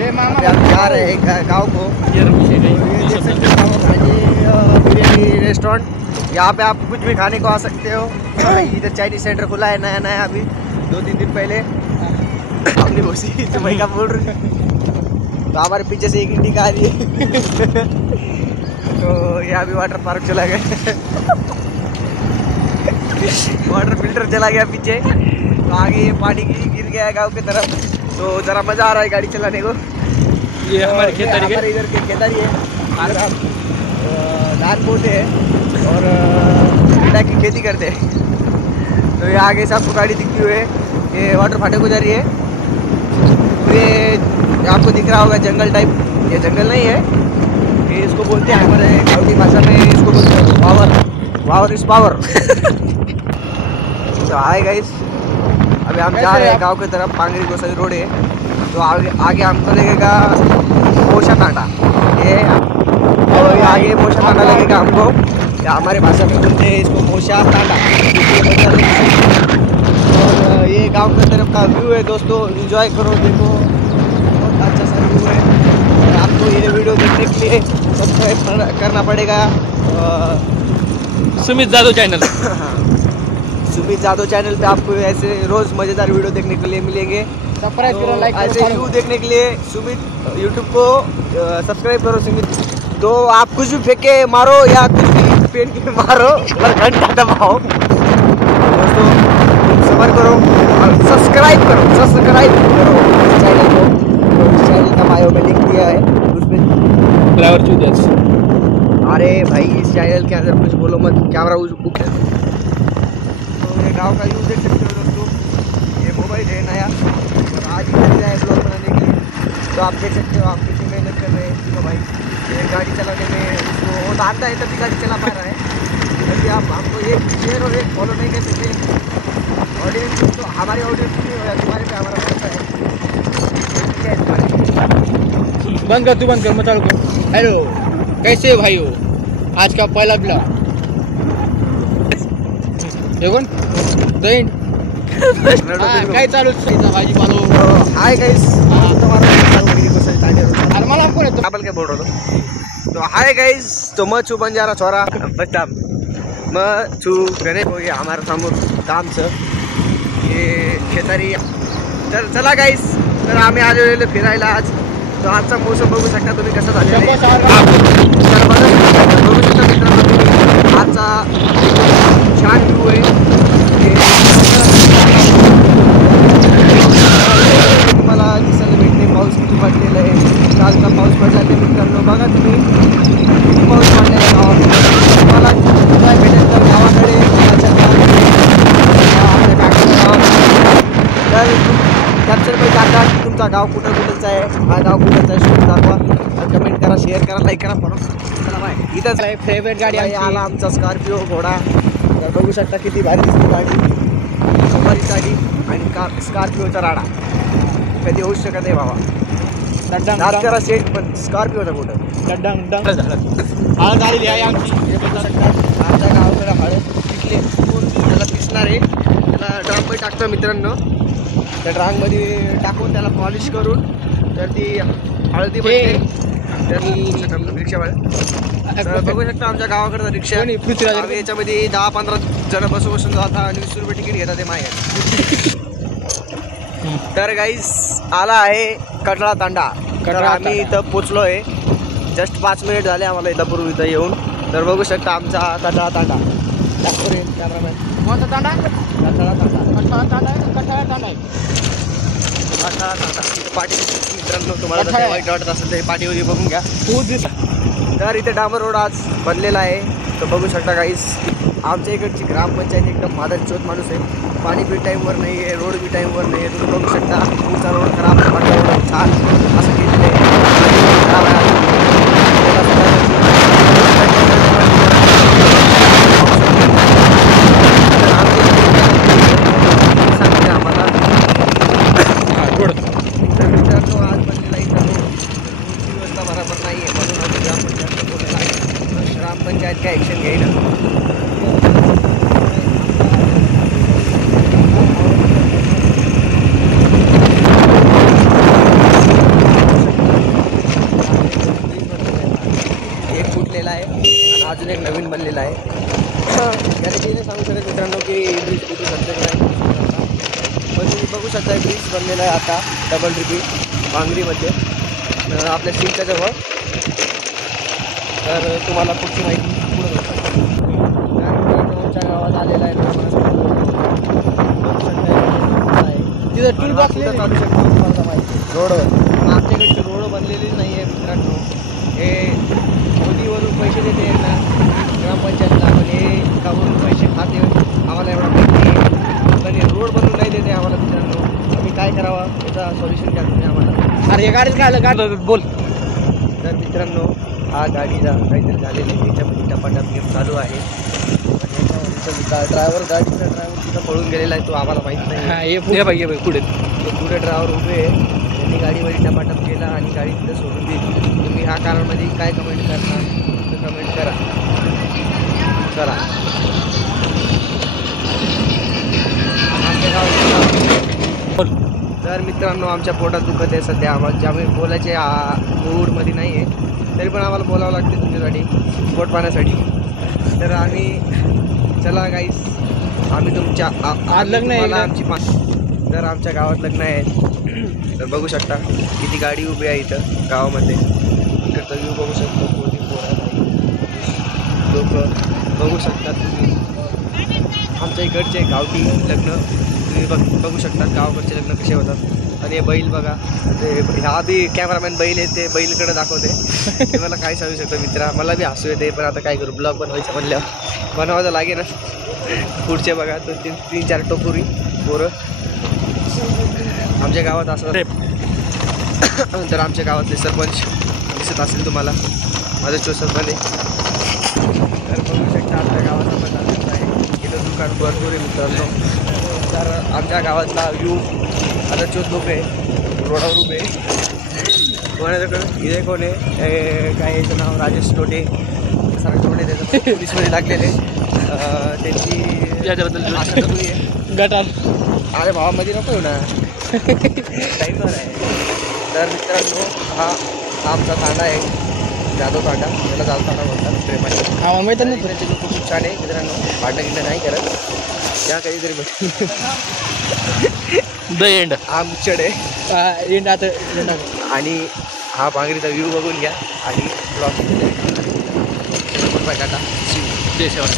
अभी हम जा रहे हैं गाँव को। ये देख सकते हो बिरयानी रेस्टोरेंट। यहाँ पे आप कुछ भी खाने को आ सकते हो। इधर चाइनीज सेंटर खुला है नया नया, अभी 2-3 दिन पहले। अपनी बोसी तो मैं क्या बोल रही, तो हमारे पीछे से एक इंडी आ रही है। तो यहाँ भी वाटर पार्क चला गया। वाटर फिल्टर चला गया पीछे, तो आगे ये पानी गिर गया है गाँव की तरफ। तो ज़रा मज़ा आ रहा है गाड़ी चलाने को। ये हमारे खेतारी हमारे इधर के खेतारी है, धान बोते हैं और गन्ना की खेती करते हैं। तो ये आगे से आपको गाड़ी दिखती हुई है, ये वाटर फाटक को जा रही है। ये आपको दिख रहा होगा जंगल टाइप, ये जंगल नहीं है, ये इसको बोलते हैं हमारे गाँव की भाषा में, इसको बोलते हैं पावर। Power is power. तो हाय गाइस, अभी हम जा रहे हैं गांव की तरफ। पांगरी गोसाई रोड है, तो आगे हमको लगेगा मोशा टाटा। ये और आगे मोशा टाटा लगेगा हमको, या हमारे भाषा में बोलते हैं इसको मोशा टाटा। और ये गांव की तरफ का व्यू है दोस्तों, एंजॉय करो, देखो बहुत अच्छा सा व्यू है। और आपको ये वीडियो देखने के लिए सब्सक्राइब करना पड़ेगा सुमित जादव चैनल। सुमित जादव चैनल पे आपको ऐसे रोज मजेदार वीडियो देखने के लिए मिलेंगे। सब्सक्राइब करो, लाइक करो, ऐसे व्यू देखने के लिए सुमित यूट्यूब को सब्सक्राइब करो सुमित। तो आप कुछ भी फेंक के मारो या कुछ भी पेन के मारो और घंटा दबाओ दोस्तों, सब्र करो और सब्सक्राइब करो इस चैनल को। तो इस चैनल का बायो में लिख दिया है उसमें फ्लावर चूदर्स। अरे भाई इस चैनल के अंदर कुछ बोलो मत, कैमरा बुक है। तो ये गाँव का यूज देख सकते हो दोस्तों, ये मोबाइल है नया और आज ही खरीदा है ब्लॉग बनाने के लिए। तो आप देख सकते हो, आप कितनी मेहनत कर रहे हैं। तो भाई ये गाड़ी चलाने में उसको वो आता है तभी गाड़ी चला पा रहा है। यदि आप हमको एक शेयर और एक फॉलो नहीं कर सकते, ऑडियंस तो हमारी ऑडियंस नहीं हो, तुम्हारे पे हमारा भरोसा है। बंद कर, तू बंद कर, मैं चालू कर। हेलो, कैसे भाई हो? आज का पहला ब्लॉग देखून दैन काय चालू भाजी पालो। हाय गाइस, अरे मला कोण येतो आपण काय बोल रहा था। तो हाय गाइस, तो मैं छू बंजारा छोरा बच्चाम, मैं छू गणेश हो गया हमारा समोर काम से ये खेतारी। तर चला गाइस, तर आम्ही आलेलो फिरायला आज। तो आजचा मौसम बघू शकता तुम्ही कसा झालेला आहे। तर बघू शकता मित्रांनो तुम्ही, आजचा छान व्ह्यू आहे। तुम्हाला दिसायला भेटते पाऊस किती पडलेला आहे। कालचा पाऊस पडला ते मित्रांनो बघा तुम्ही, किती पाऊस पडलेला आहे गावाकडे। तुम्हाला काय भेटेल तर गावाकडे कॅप्चर मध्ये टाका की तुमचा गाव कुठंचा आहे, हा गाव कुठंचा आहे शोधून दाखवा, कमेंट करा, शेअर करा, लाईक करा, फॉलो चला बाय। इथंच आहे फेवरेट गाडी आला आमचा स्कॉर्पिओ घोडा। तर बघू शकता किती भारी दिसते गाडी, हमारी गाडी आणि स्कॉर्पिओचा राडा कधी होऊच शकत नाही बाबा। नाद करा सेट, पण स्कॉर्पिओचा कुठं हळद आलेली आहे आमची। आमच्या गावाकडे हळद पिकले, त्याला पिसणार आहे, त्याला ड्राममध्ये टाकतो मित्रांनो। त्या ड्राममध्ये टाकून त्याला पॉलिश करून तर ती हळदी बनते। तर रिक्षावाले बघू शकता आमच्या गावाकडचा रिक्षा, याच्यामध्ये 10-15 जण बसून जातात आणि 20 रुपये तिकीट घेतात ते मागे। तर गाईस आला आहे कटळा तांडा। तर आम्ही इथं पोचलो आहे, जस्ट 5 मिनिट झाले आम्हाला इथं पूर्वी इथं येऊन। तर बघू शकता आमचा कटळा तांडा। कॅमेरामॅन कोणता तांडा? कटळा तांडा, कटाळा तांडा आहे, कटाळा तांडा आहे, कटळा तांडा। इथं पाठी मित्रांनो, तुम्हाला जर वाईट वाटत असेल तर पाठीवर बघून घ्या। तर इथे डांबर रोड आज बनलेला आहे। तर बघू शकता गाईस, आमच्या इकडची ग्रामपंचायत एकदम मादरचोद माणूस आहे। पाणी बी टाईमवर नाही आहे, रोड बी टाईमवर नाही आहे। तुम्ही बघू शकता तुमचा रोड खराब, रोड छान असं केलेलं आहे, खराब आहे। आम्हाला तर मित्रांनो आज बनलेला इथं व्यवस्था बरोबर नाही आहे, म्हणून आम्ही ग्रामपंचायत बोललेला आहे। ग्रामपंचायत काय ॲक्शन घेईना। झालेला आहे. गॅरंटीने सांगू शकत मित्रांनो की ब्रिज कुठे सध्या नाही, पण तुम्ही बघू शकता ब्रिज बनलेला आहे आता डबल रिपीट भांगरीमध्ये आपल्या सिंकच्या जवळ. तर तुम्हाला पुढची माहिती पुढे आमच्या गावात आलेला आहे तिथं टूल बॉक्स चालू शकतो तुम्हाला माहिती रोडवर. आमच्याकडचे रोड बनलेली नाही आहे मित्रांनो. हे मोदीवरून पैसे देते ना ग्रामपंचायतला, पण हे गावावरून पैसे खाते आम्हाला एवढा माहिती आहे. पण हे रोड बनवून नाही देते आम्हाला मित्रांनो. आम्ही काय करावं याचा सोल्युशन द्या तुम्ही आम्हाला. अरे गाडीच काय बोल. तर मित्रांनो हा गाडीला काहीतरी झालेलं आहे, त्याच्यामध्ये टपाटप गेम चालू आहे. ड्रायव्हर गाडीचा ड्रायव्हर तिथं पळून गेलेला आहे, तो आम्हाला माहीत नाही. पुढे पुढे ड्रायव्हर उभे आहे, त्यांनी गाडीमध्ये टपाटप केला आणि गाडी तिथं सोडून दिली. तुम्ही ह्या कारणामध्ये काय कमेंट करणार तर कमेंट करा. चला आमच्या गावात तर मित्रांनो आमच्या पोटात दुखत आहे सध्या. आम्हाला ज्यामुळे बोलायचे मूडमध्ये नाही आहे, तरी पण आम्हाला बोलावं लागते तुमच्यासाठी पोट पाण्यासाठी. तर आम्ही चला गाईस, आम्ही तुमच्या आज लग्न आहे आमची तर आमच्या गावात लग्न आहे. तर बघू शकता किती गाडी उभी आहे इथं गावामध्ये. इकडचा व्ह्यू बघू शकतो, कोणी लोक बघू शकतात तुम्ही. आमच्या इकडचे गावठी लग्न तुम्ही बघू शकतात, गावाकडचे लग्न कसे होतात. आणि हे बैल बघा, ते ह्या बी कॅमेरामॅन बैल आहे, ते बैलकडे दाखवते. ते मला काय सांगू शकतो मित्रा, मला बी हसू येते, पण आता काय करू, ब्लॉग बनवायचं म्हणल्यावर बनवायचं लागेल. पुढचे बघा तो तीन चार टोपुरी पोरं आमच्या गावात असं. तर आमच्या गावातले सरपंच दिसत असेल तुम्हाला, माझं सरपंच आहे. तर बघू शकता आमच्या गावात आपण चालत आहे, इथं दुकान भरपूर आहे मित्रांनो. तर आमच्या गावातला व्ह्यू आता चोत लोक आहे, रोडावर उभे कोणाकडं इथे कोण आहे, काय याचं नाव राजेश टोटे, सर टोटे, त्याचं पोलीसमध्ये लागलेले. त्यांची याच्याबद्दल आशा कमी आहे. गटार अरे भावामध्ये नको येऊ ना, टाईमवर आहे. तर मित्रांनो हा आमचा तांडा आहे, जाधव तांडा, त्याला जाधव तांडा म्हणतात प्रेमाचे. आम्हाला माहिती नाही. त्याचे लोक खूप छान आहे मित्रांनो, भांडण गिंड नाही करत, त्या काहीतरी द एंड आमच्याकडे एंड आता. आणि हा भांगरीचा व्ह्यू बघून घ्या आणि ब्लॉग टाटा. देशावर